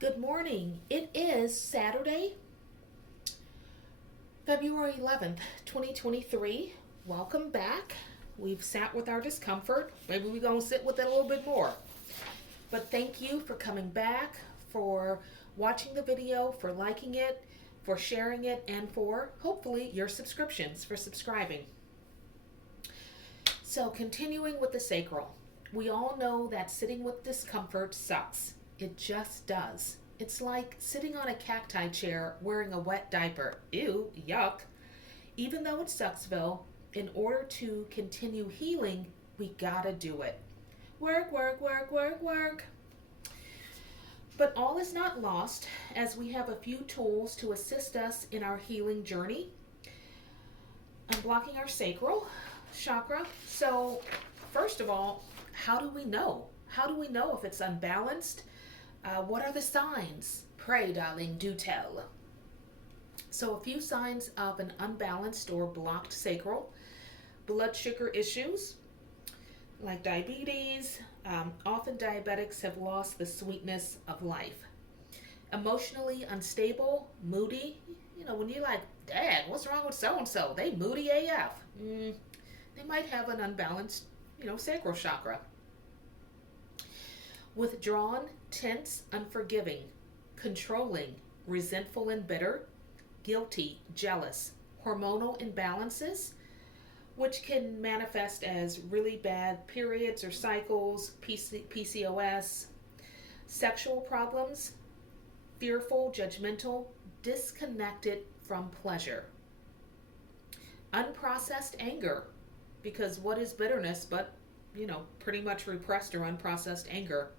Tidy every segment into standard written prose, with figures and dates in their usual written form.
Good morning. It is Saturday, February 11th, 2023. Welcome back. We've sat with our discomfort. Maybe we're going to sit with it a little bit more. But thank you for coming back, for watching the video, for liking it, for sharing it, and for hopefully your subscriptions, for subscribing. So, continuing with the sacral, we all know that sitting with discomfort sucks. It just does. It's like sitting on a cacti chair wearing a wet diaper. Ew, yuck. Even though it sucks, though, in order to continue healing, we gotta do it. Work, work, work, work, work. But all is not lost, as we have a few tools to assist us in our healing journey. Unblocking our sacral chakra. So, first of all, how do we know? How do we know if it's unbalanced? What are the signs? Pray, darling, do tell. So, a few signs of an unbalanced or blocked sacral: blood sugar issues, like diabetes. Often diabetics have lost the sweetness of life. Emotionally unstable, moody. You know, when you're like, Dad, what's wrong with so and so? They moody AF. They might have an unbalanced, sacral chakra. Withdrawn, tense, unforgiving, controlling, resentful and bitter, guilty, jealous, hormonal imbalances, which can manifest as really bad periods or cycles, PCOS, sexual problems, fearful, judgmental, disconnected from pleasure. Unprocessed anger, because what is bitterness but, pretty much repressed or unprocessed anger.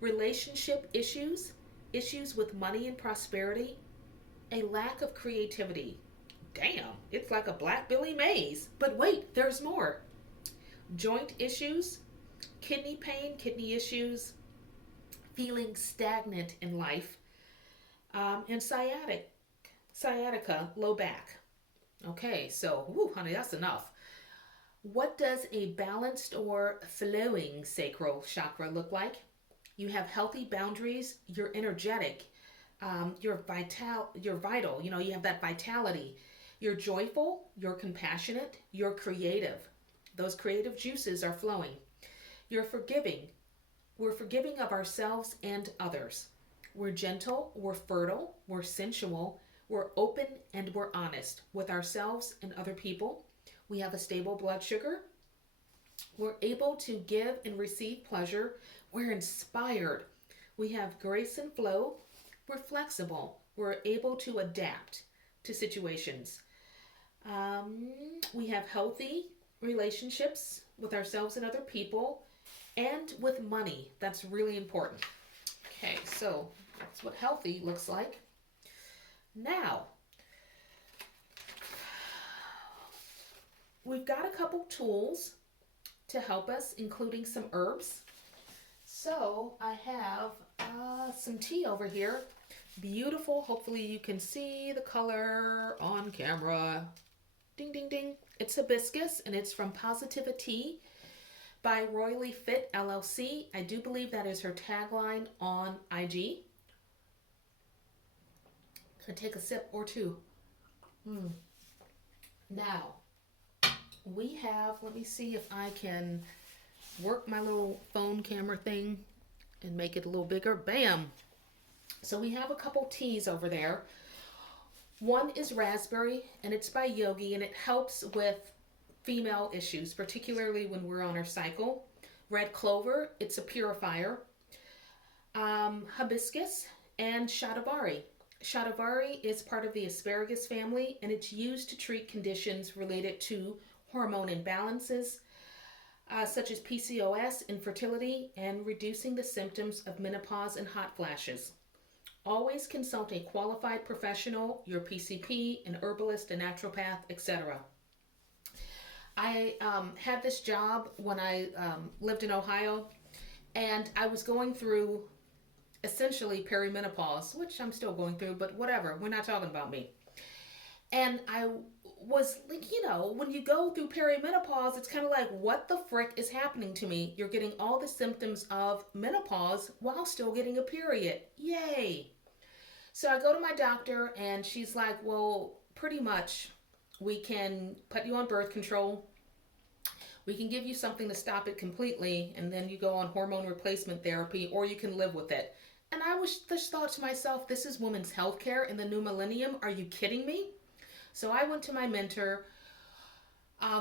Relationship issues, issues with money and prosperity, a lack of creativity. Damn, it's like a black Billy Mays. But wait, there's more. Joint issues, kidney pain, kidney issues, feeling stagnant in life, and sciatica, low back. Okay, so, honey, that's enough. What does a balanced or flowing sacral chakra look like? You have healthy boundaries, you're energetic, you're vital, you have that vitality. You're joyful, you're compassionate, you're creative. Those creative juices are flowing. You're forgiving. We're forgiving of ourselves and others. We're gentle, we're fertile, we're sensual, we're open, and we're honest with ourselves and other people. We have a stable blood sugar. We're able to give and receive pleasure. We're inspired. We have grace and flow. We're flexible. We're able to adapt to situations. We have healthy relationships with ourselves and other people, and with money. That's really important. Okay, so that's what healthy looks like. Now, we've got a couple tools to help us, including some herbs. So I have some tea over here. Beautiful. Hopefully you can see the color on camera. Ding, ding, ding. It's hibiscus, and it's from Positivity by Royally Fit LLC. I do believe that is her tagline on IG. Gonna take a sip or two. Now, we have, let me see if I can work my little phone camera thing and make it a little bigger. Bam! So we have a couple teas over there. One is raspberry, and it's by Yogi, and it helps with female issues, particularly when we're on our cycle. Red clover, it's a purifier. Hibiscus and shatavari. Shatavari is part of the asparagus family, and it's used to treat conditions related to hormone imbalances, such as PCOS, infertility, and reducing the symptoms of menopause and hot flashes. Always consult a qualified professional, your PCP, an herbalist, a naturopath, etc. I had this job when I lived in Ohio, and I was going through essentially perimenopause, which I'm still going through, but whatever, we're not talking about me. And I was like, when you go through perimenopause, it's kind of like, what the frick is happening to me? You're getting all the symptoms of menopause while still getting a period. Yay. So I go to my doctor and she's like, well, pretty much we can put you on birth control. We can give you something to stop it completely, and then you go on hormone replacement therapy, or you can live with it. And I was just thought to myself, this is women's health care in the new millennium. Are you kidding me? So I went to my mentor,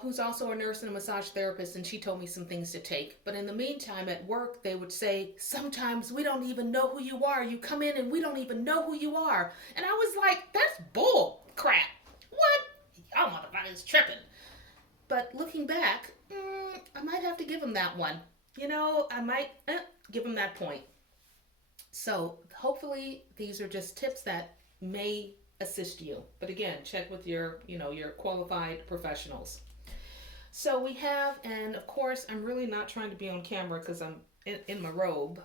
who's also a nurse and a massage therapist, and she told me some things to take. But in the meantime, at work, they would say, sometimes we don't even know who you are. You come in and we don't even know who you are. And I was like, that's bull crap. What? Y'all motherfuckers tripping. But looking back, I might have to give him that one. I might give him that point. So hopefully these are just tips that may assist you. But again, check with your qualified professionals. So we have, and of course, I'm really not trying to be on camera because I'm in my robe.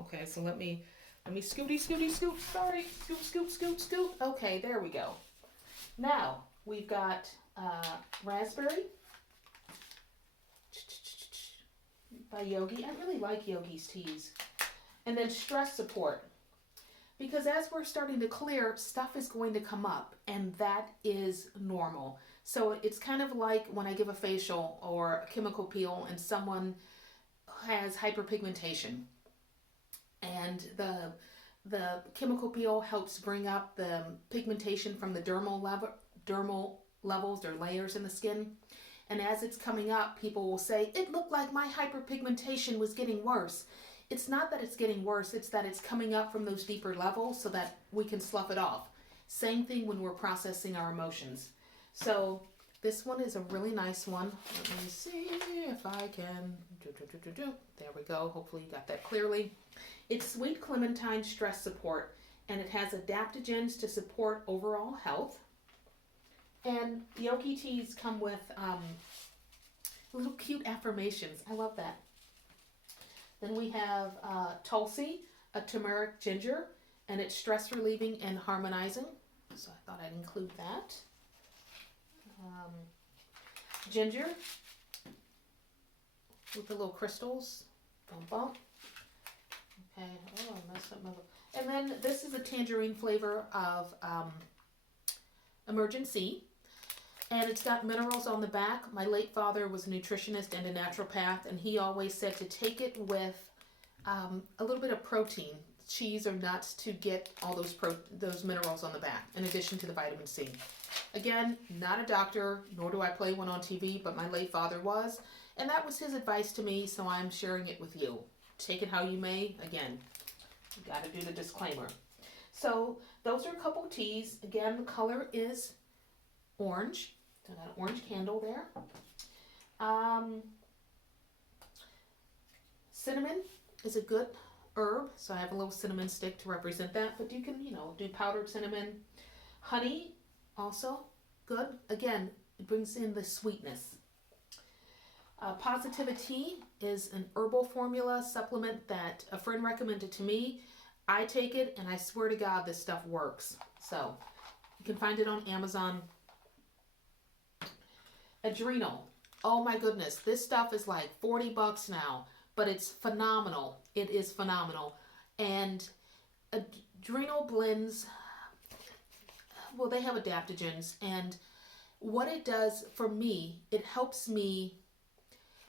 Okay, so let me scooty, scoot. Sorry, scoot. Okay, there we go. Now we've got raspberry by Yogi. I really like Yogi's teas. And then stress support. Because as we're starting to clear, stuff is going to come up, and that is normal. So it's kind of like when I give a facial or a chemical peel and someone has hyperpigmentation. And the chemical peel helps bring up the pigmentation from the dermal levels or layers in the skin. And as it's coming up, people will say, it looked like my hyperpigmentation was getting worse. It's not that it's getting worse, it's that it's coming up from those deeper levels so that we can slough it off. Same thing when we're processing our emotions. So this one is a really nice one. Let me see if I can. There we go. Hopefully you got that clearly. It's sweet clementine stress support, and it has adaptogens to support overall health. And Yogi teas come with little cute affirmations. I love that. Then we have Tulsi, a turmeric ginger, and it's stress relieving and harmonizing. So I thought I'd include that. Ginger with the little crystals. Bump, bump. Okay. Oh, I messed up my. And then this is a tangerine flavor of Emergency. And it's got minerals on the back. My late father was a nutritionist and a naturopath, and he always said to take it with a little bit of protein, cheese or nuts, to get all those minerals on the back, in addition to the vitamin C. Again, not a doctor, nor do I play one on TV, but my late father was, and that was his advice to me, so I'm sharing it with you. Take it how you may. Again, you got to do the disclaimer. So those are a couple teas. Again, the color is orange. So I got an orange candle there. Cinnamon is a good herb, so I have a little cinnamon stick to represent that, but you can, do powdered cinnamon. Honey, also good. Again, it brings in the sweetness. Positivity is an herbal formula supplement that a friend recommended to me. I take it, and I swear to God, this stuff works. So you can find it on Amazon. Adrenal. Oh my goodness. This stuff is like $40 now, but it's phenomenal. It is phenomenal. And adrenal blends, well, they have adaptogens, and what it does for me, it helps me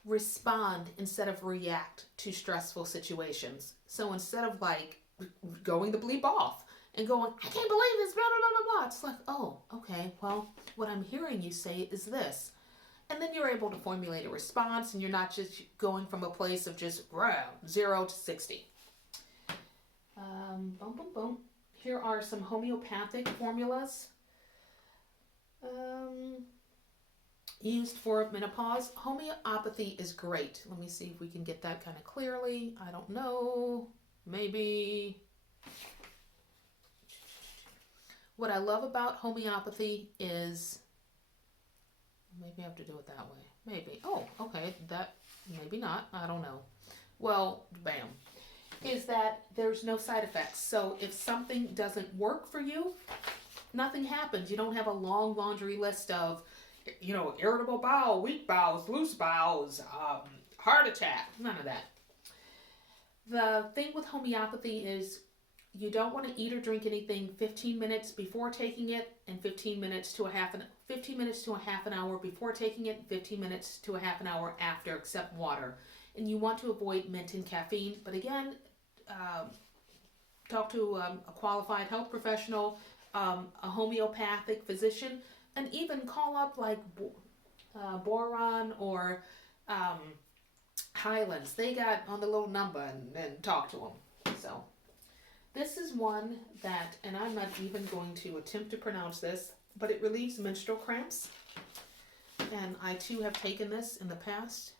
respond instead of react to stressful situations. So instead of like going the bleep off and going, I can't believe this, blah, blah, blah, blah, blah. It's like, oh, okay, well, what I'm hearing you say is this. And then you're able to formulate a response, and you're not just going from a place of just 0 to 60. Boom, boom, boom. Here are some homeopathic formulas used for menopause. Homeopathy is great. Let me see if we can get that kind of clearly. I don't know. Maybe. What I love about homeopathy is, maybe I have to do it that way. Maybe. Oh, okay. That, maybe not. I don't know. Well, bam. Is that there's no side effects. So if something doesn't work for you, nothing happens. You don't have a long laundry list of, irritable bowel, weak bowels, loose bowels, heart attack. None of that. The thing with homeopathy is you don't want to eat or drink anything 15 minutes before taking it, and 15 minutes to a half an hour before taking it, 15 minutes to a half an hour after, except water. And you want to avoid mint and caffeine. But again, talk to a qualified health professional, a homeopathic physician, and even call up like Boiron or Highlands. They got on the little number and talk to them. So this is one that, and I'm not even going to attempt to pronounce this, but it relieves menstrual cramps. And I too have taken this in the past.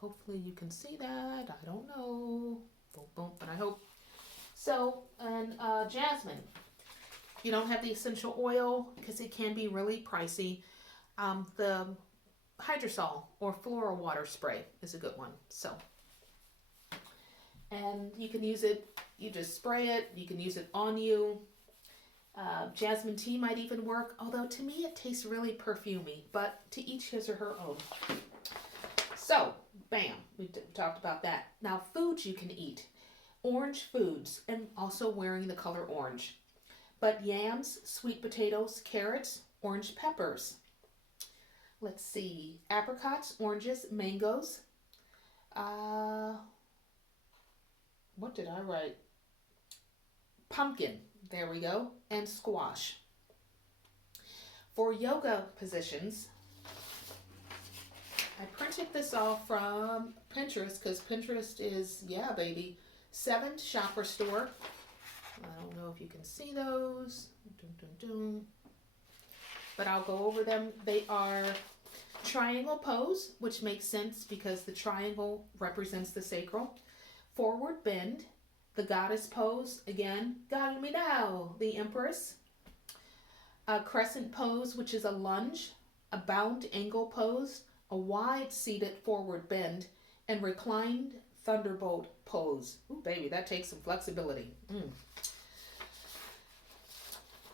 Hopefully you can see that. I don't know. Boom, boom, but I hope. So, and jasmine. You don't have the essential oil because it can be really pricey. The hydrosol or floral water spray is a good one. So, and you can use it, you just spray it, you can use it on you. Jasmine tea might even work, although to me it tastes really perfumey, but to each his or her own. So, bam, we talked about that. Now, foods you can eat. Orange foods, and also wearing the color orange. But yams, sweet potatoes, carrots, orange peppers. Let's see, apricots, oranges, mangoes. What did I write? Pumpkin, there we go, and squash. For yoga positions, I printed this off from Pinterest because Pinterest is, yeah, baby, 7 chakra store. I don't know if you can see those. But I'll go over them. They are triangle pose, which makes sense because the triangle represents the sacral. Forward bend, the goddess pose, again, guide me now, the empress. A crescent pose, which is a lunge. A bound angle pose, a wide seated forward bend, and reclined thunderbolt pose. Ooh, baby, that takes some flexibility.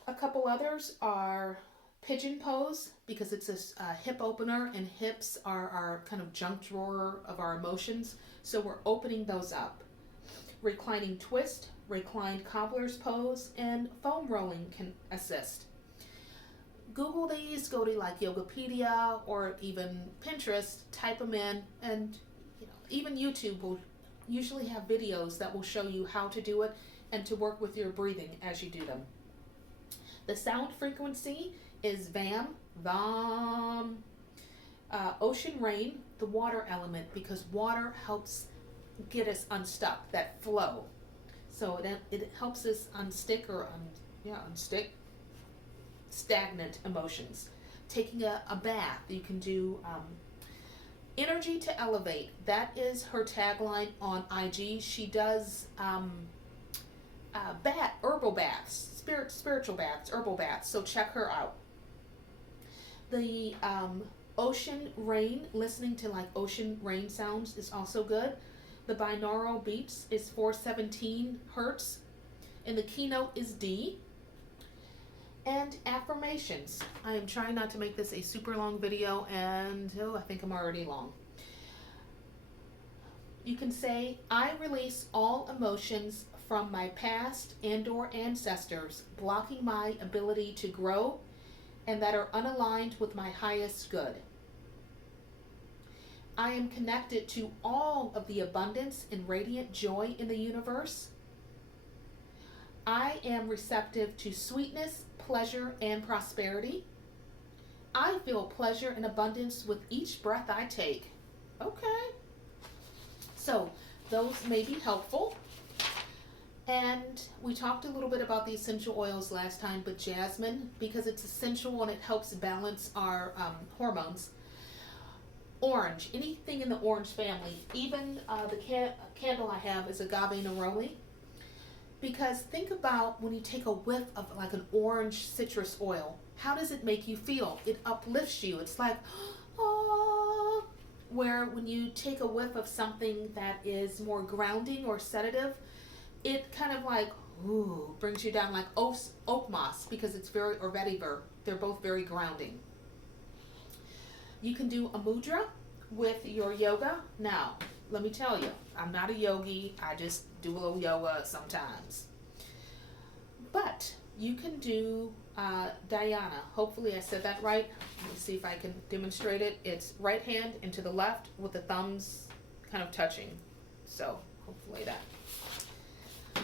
A couple others are pigeon pose, because it's a hip opener, and hips are our kind of junk drawer of our emotions, so we're opening those up. Reclining twist, reclined cobbler's pose, and foam rolling can assist. Google these, go to like Yogapedia or even Pinterest, type them in, and even YouTube will usually have videos that will show you how to do it and to work with your breathing as you do them. The sound frequency is VAM, VAM. Ocean rain, the water element, because water helps get us unstuck, that flow. So it helps us unstick stagnant emotions. Taking a bath, you can do energy to elevate. That is her tagline on IG. She does herbal baths, spiritual baths, herbal baths. So check her out. The ocean rain, listening to like ocean rain sounds is also good. The binaural beats is 417 hertz, and the keynote is D. And affirmations. I am trying not to make this a super long video, and I think I'm already long. You can say, I release all emotions from my past and/or ancestors, blocking my ability to grow and that are unaligned with my highest good. I am connected to all of the abundance and radiant joy in the universe. I am receptive to sweetness, pleasure, and prosperity. I feel pleasure and abundance with each breath I take. Okay. So those may be helpful. And we talked a little bit about the essential oils last time, but jasmine, because it's essential and it helps balance our hormones. Orange, anything in the orange family, even the candle I have is agave neroli. Because think about when you take a whiff of like an orange citrus oil, how does it make you feel? It uplifts you. It's like, oh. Where when you take a whiff of something that is more grounding or sedative, it kind of like Ooh, brings you down like oak moss because it's very, or vetiver. They're both very grounding. You can do a mudra with your yoga. Now, let me tell you, I'm not a yogi. I just do a little yoga sometimes. But you can do dhyana. Hopefully I said that right. Let me see if I can demonstrate it. It's right hand into the left with the thumbs kind of touching. So hopefully that.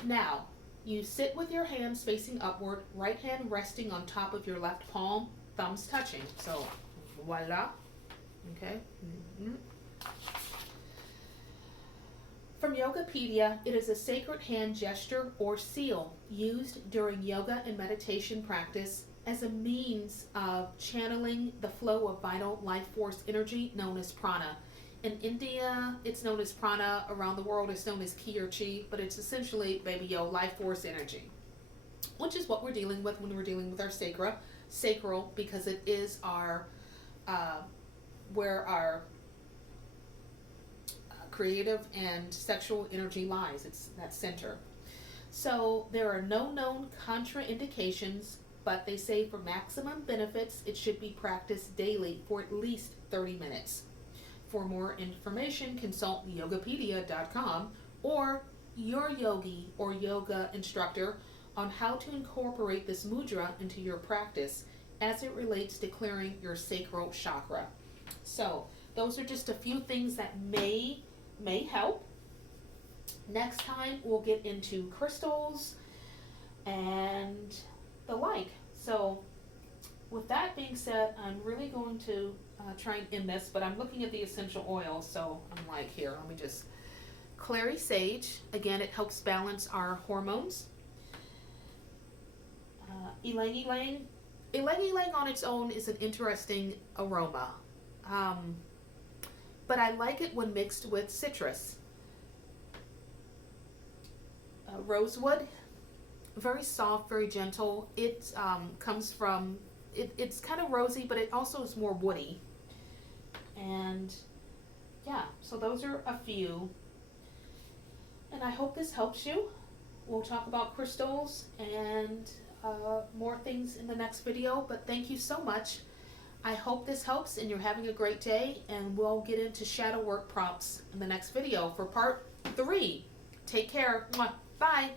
Now, you sit with your hands facing upward, right hand resting on top of your left palm, thumbs touching. So voila. Okay. Mm-hmm. From Yogapedia, it is a sacred hand gesture or seal used during yoga and meditation practice as a means of channeling the flow of vital life force energy known as prana. In India, it's known as prana. Around the world, it's known as ki or chi, but it's essentially, baby yo, life force energy, which is what we're dealing with when we're dealing with our sacral, because it is our, where our creative and sexual energy lies. It's that center. So there are no known contraindications, but they say for maximum benefits, it should be practiced daily for at least 30 minutes. For more information, consult yogapedia.com or your yogi or yoga instructor on how to incorporate this mudra into your practice as it relates to clearing your sacral chakra. So those are just a few things that may help. Next time we'll get into crystals and the like. So with that being said, I'm really going to try and end this, but I'm looking at the essential oils, so I'm like, here, let me just, clary sage, again, it helps balance our hormones. Ylang ylang on its own is an interesting aroma. But I like it when mixed with citrus. Rosewood, very soft, very gentle. It comes from, it's kind of rosy, but it also is more woody. And yeah, so those are a few. And I hope this helps you. We'll talk about crystals and more things in the next video, but thank you so much. I hope this helps and you're having a great day, and we'll get into shadow work prompts in the next video for part 3. Take care. Bye.